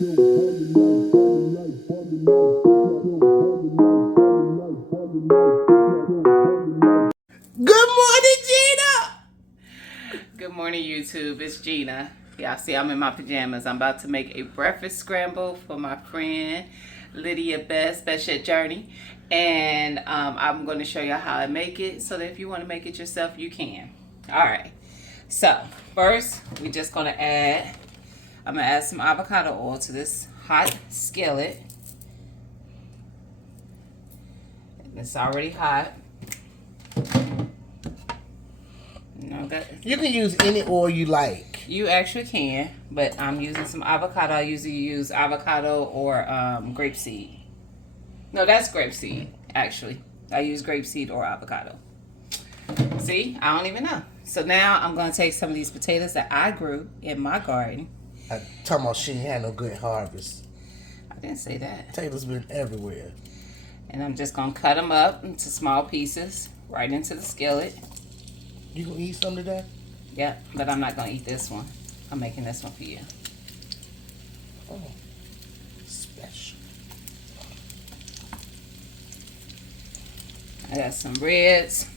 Good morning, Gina. Good morning, YouTube. It's Gina. Y'all see I'm in my pajamas. I'm about to make a breakfast scramble for my friend Lydia Best at Journey. And I'm going to show y'all how I make it so that if you want to make it yourself, you can. Alright. So, first, we're just going to add, I'm going to add some avocado oil to this hot skillet. It's already hot. You can use any oil you like. You actually can, but I'm using some avocado. I usually use avocado or grapeseed. No, that's grapeseed, actually. I use grapeseed or avocado. See, I don't even know. So now I'm going to take some of these potatoes that I grew in my garden. I'm talking about she ain't had no good harvest. I didn't say that. Potatoes been everywhere. And I'm just going to cut them up into small pieces right into the skillet. You gonna eat some today? Yeah, but I'm not going to eat this one. I'm making this one for you. Oh, special. I got some reds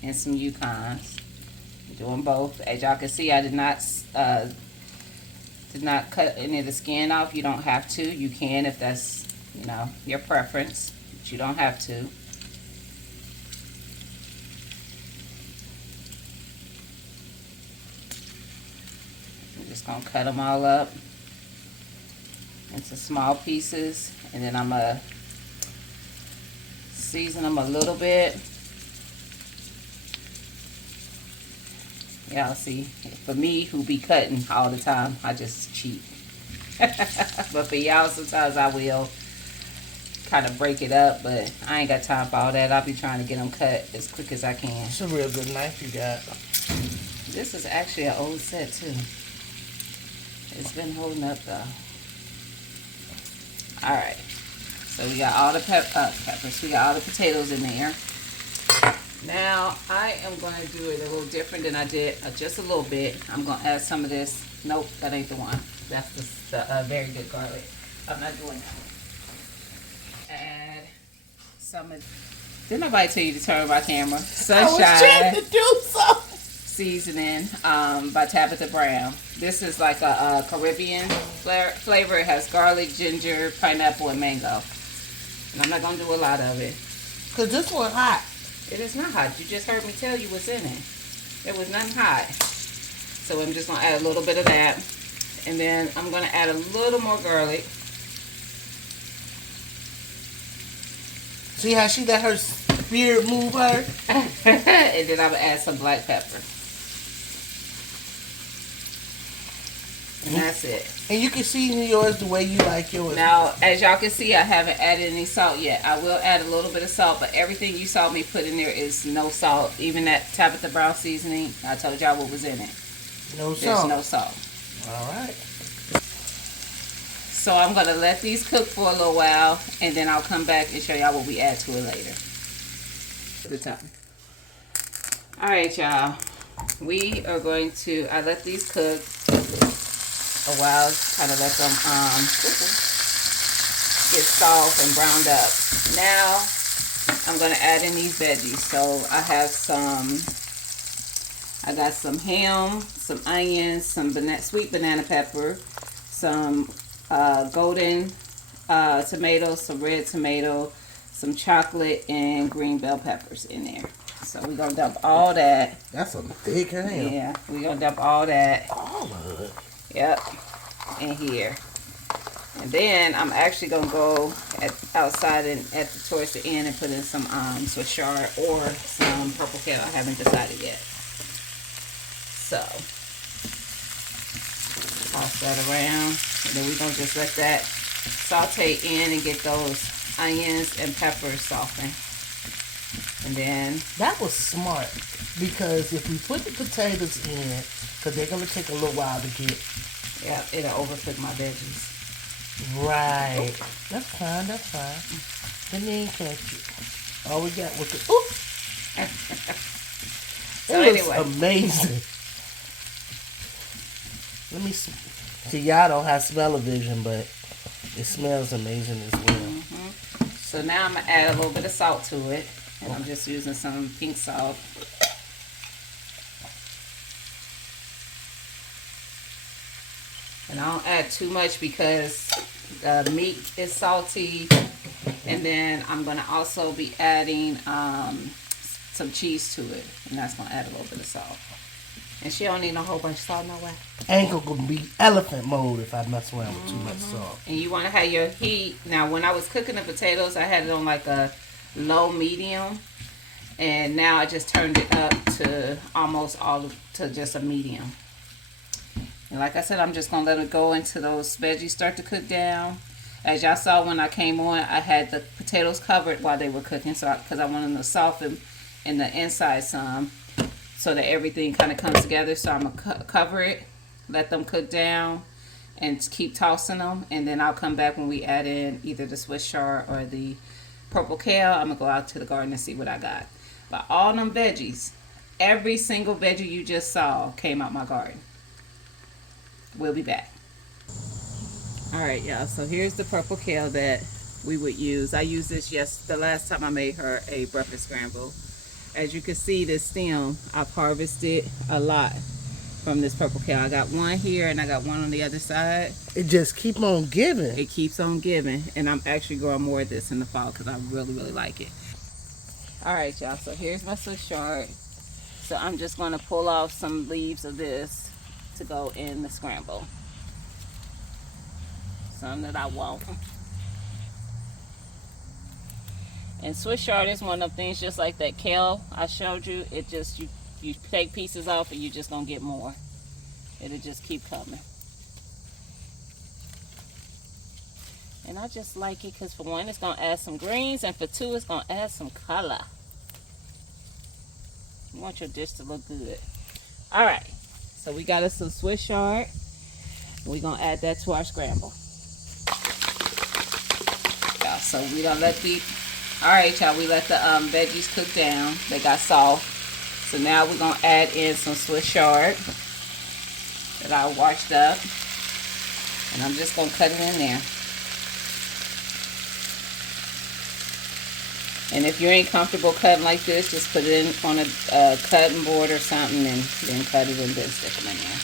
and some Yukons. Doing both. As y'all can see, I did not cut any of the skin off. You don't have to. You can if that's, you know, your preference. But you don't have to. I'm just going to cut them all up into small pieces. And then I'm going to season them a little bit. Y'all see, for me who be cutting all the time, I just cheat. But for y'all, sometimes I will kind of break it up, but I ain't got time for all that. I'll be trying to get them cut as quick as I can. It's a real good knife you got. This is actually an old set too. It's been holding up though. Alright, so we got all the peppers, we got all the potatoes in there. Now, I am going to do it a little different than I did, just a little bit. I'm going to add some of this. Nope, that ain't the one. That's the very good garlic. I'm not doing that one. Add some of... Didn't nobody tell you to turn on my camera? Sunshine. I was trying to do something. Seasoning by Tabitha Brown. This is like a Caribbean flavor. It has garlic, ginger, pineapple, and mango. And I'm not going to do a lot of it. Because this one hot. It is not hot. You just heard me tell you what's in it. There was nothing hot. So I'm just going to add a little bit of that. And then I'm going to add a little more garlic. See how she let her spirit move her? And then I'm going to add some black pepper. And that's it. And you can season yours the way you like yours. Now, as y'all can see, I haven't added any salt yet. I will add a little bit of salt, but everything you saw me put in there is no salt. Even that Tabitha Brown seasoning, I told y'all what was in it. No salt. There's no salt. All right. So I'm going to let these cook for a little while, and then I'll come back and show y'all what we add to it later. Good time. All right, y'all. We are going to, I let these cook a while, kind of let them get soft and browned up. Now I'm going to add in these veggies. So I have I got some ham, some onions, some sweet banana pepper, some golden tomatoes, some red tomato, some chocolate, and green bell peppers in there. So we're going to dump all that. That's a big ham. Yeah, we're going to dump all that. All of it? Yep, in here. And then I'm actually going to go outside and towards the end and put in some swashard or some purple kale. I haven't decided yet. So, toss that around. And then we're going to just let that saute in and get those onions and peppers softened. And then... That was smart. Because if we put the potatoes in, because they're going to take a little while to get... Yeah, it'll overcook my veggies. Right. Ooh. That's fine, that's fine. Let me catch it. All we got was the... Ooh! So anyway. Amazing. Let me see. See, y'all don't have smell-o-vision, but it smells amazing as well. So now I'm going to add a little bit of salt to it. And I'm just using some pink salt. And I don't add too much because the meat is salty. And then I'm going to also be adding some cheese to it. And that's going to add a little bit of salt. And she don't need a whole bunch of salt, no way. Ankle gonna be elephant mode if I mess around with too much salt. And you want to have your heat. Now, when I was cooking the potatoes, I had it on like a low medium. And now I just turned it up to to just a medium. And like I said, I'm just going to let it go until those veggies start to cook down. As y'all saw when I came on, I had the potatoes covered while they were cooking, so because I wanted them to soften in the inside some, so that everything kind of comes together. So I'm going to cover it, let them cook down, and keep tossing them. And then I'll come back when we add in either the Swiss chard or the purple kale. I'm going to go out to the garden and see what I got. But all them veggies, every single veggie you just saw came out my garden. We'll be back. Alright, y'all, so here's the purple kale that we would use. I used this the last time I made her a breakfast scramble. As you can see, this stem, I've harvested a lot from this purple kale. I got one here and I got one on the other side. It just keep on giving. It keeps on giving, and I'm actually growing more of this in the fall because I really, really like it. Alright, y'all, so here's my Swiss chard. So I'm just going to pull off some leaves of this to go in the scramble. Some that I want. And Swiss chard is one of the things just like that kale I showed you. It just, you take pieces off and you just gonna get more. It'll just keep coming. And I just like it because for one, it's gonna add some greens, and for two, it's gonna add some color. You want your dish to look good. All right, so we got us some Swiss chard. We're gonna add that to our scramble. Yeah, so we don't let the, all right, y'all, we let the veggies cook down. They got soft. So now we're gonna add in some Swiss chard that I washed up, and I'm just gonna cut it in there. And if you ain't comfortable cutting like this, just put it in on a cutting board or something, and then cut it and then stick them in there.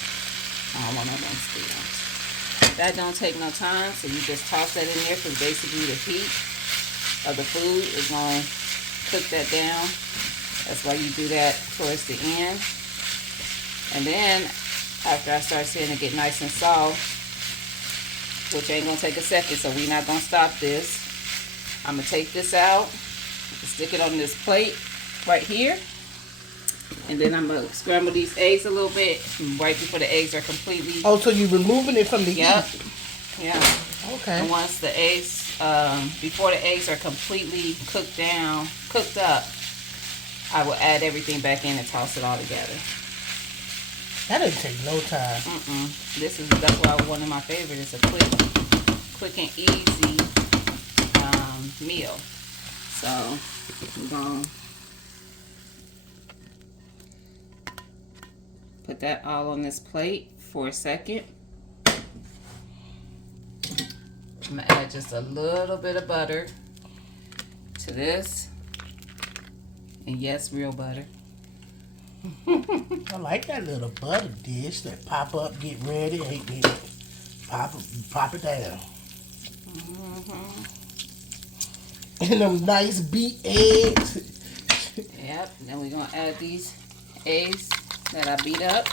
I don't want no more stems. That don't take no time, so you just toss that in there because basically the heat of the food is going to cook that down. That's why you do that towards the end. And then after I start seeing it get nice and soft, which ain't going to take a second, so we're not going to stop this. I'm going to take this out, stick it on this plate right here, and then I'm going to scramble these eggs a little bit right before the eggs are completely... Oh, so you're removing it from the Yep. heat? Yeah. Okay. And once the eggs, before the eggs are completely cooked up, I will add everything back in and toss it all together. That didn't take no time. That's why one of my favorites. It's a quick and easy meal. So we're gonna put that all on this plate for a second. I'm gonna add just a little bit of butter to this, and yes, real butter. I like that little butter dish that pop up, get ready, pop it down. And them nice beat eggs. Yep, then we're gonna add these eggs that I beat up.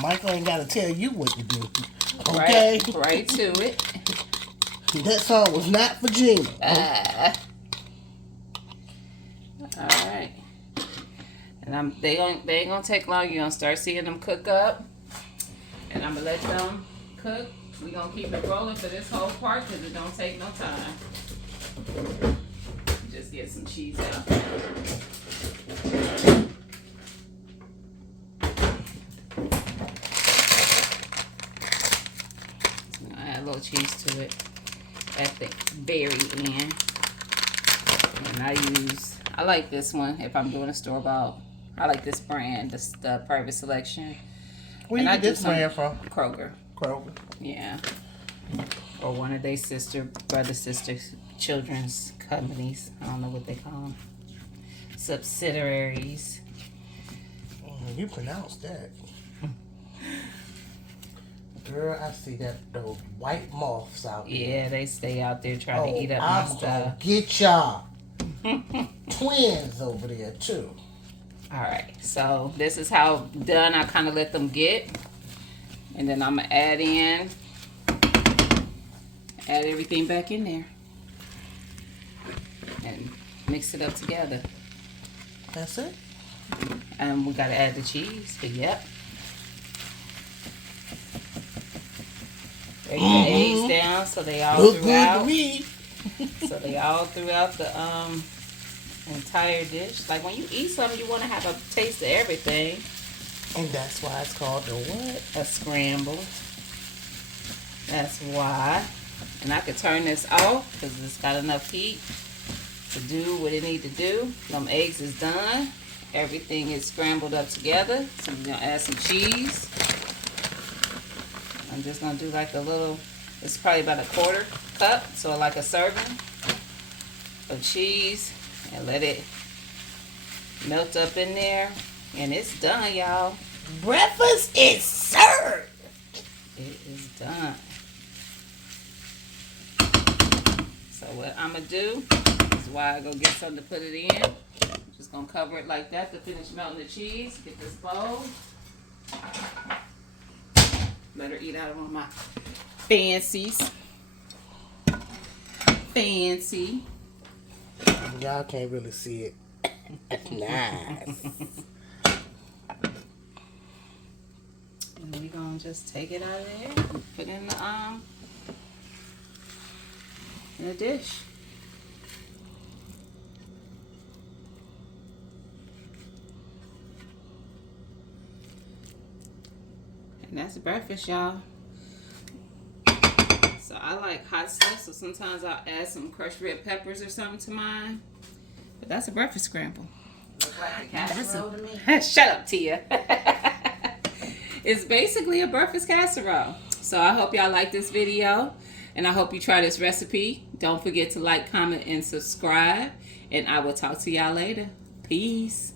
Michael ain't gotta tell you what to do. Okay? Right to it. That song was not for Gina. Alright. And they ain't gonna take long. You're gonna start seeing them cook up. And I'm gonna let them cook. We're gonna keep it rolling for this whole part because it don't take no time. Just get some cheese out. I'm gonna add a little cheese to it at the very end. And I like this one if I'm doing a store-bought. I like this brand, the Private Selection. Where you get this brand from? Kroger. Kroger. Yeah. Or one of their brother, sister, children's companies. I don't know what they call them. Subsidiaries. You pronounced that. Girl, I see those white moths out there. Yeah, they stay out there trying to eat up my stuff. I'm gonna get y'all. Twins over there too. Alright, so this is how done I kind of let them get. And then I'm gonna add everything back in there. And mix it up together. That's it? And we gotta add the cheese, but yep. Break the eggs down so they all look throughout. Good to me. So they all throughout the entire dish. Like when you eat something, you want to have a taste of everything. And that's why it's called the what? A scramble. That's why. And I could turn this off because it's got enough heat to do what it need to do. Them eggs is done. Everything is scrambled up together. So I'm gonna add some cheese. I'm just gonna do like a little, it's probably about a 1/4 cup, so like a serving of cheese, and let it melt up in there. And it's done, y'all. Breakfast is served. It is done. So what I'm gonna do is while I go get something to put it in, just gonna cover it like that to finish melting the cheese. Get this bowl. Let her eat out of one of my fancies. Fancy. Y'all can't really see it. It's nice. And we're gonna just take it out of there, put it in the dish. And that's breakfast, y'all. So I like hot stuff, so sometimes I'll add some crushed red peppers or something to mine. But that's a breakfast scramble. Looks like a casserole to me. Shut up, Tia. It's basically a breakfast casserole. So I hope y'all like this video, and I hope you try this recipe. Don't forget to like, comment, and subscribe, and I will talk to y'all later. Peace.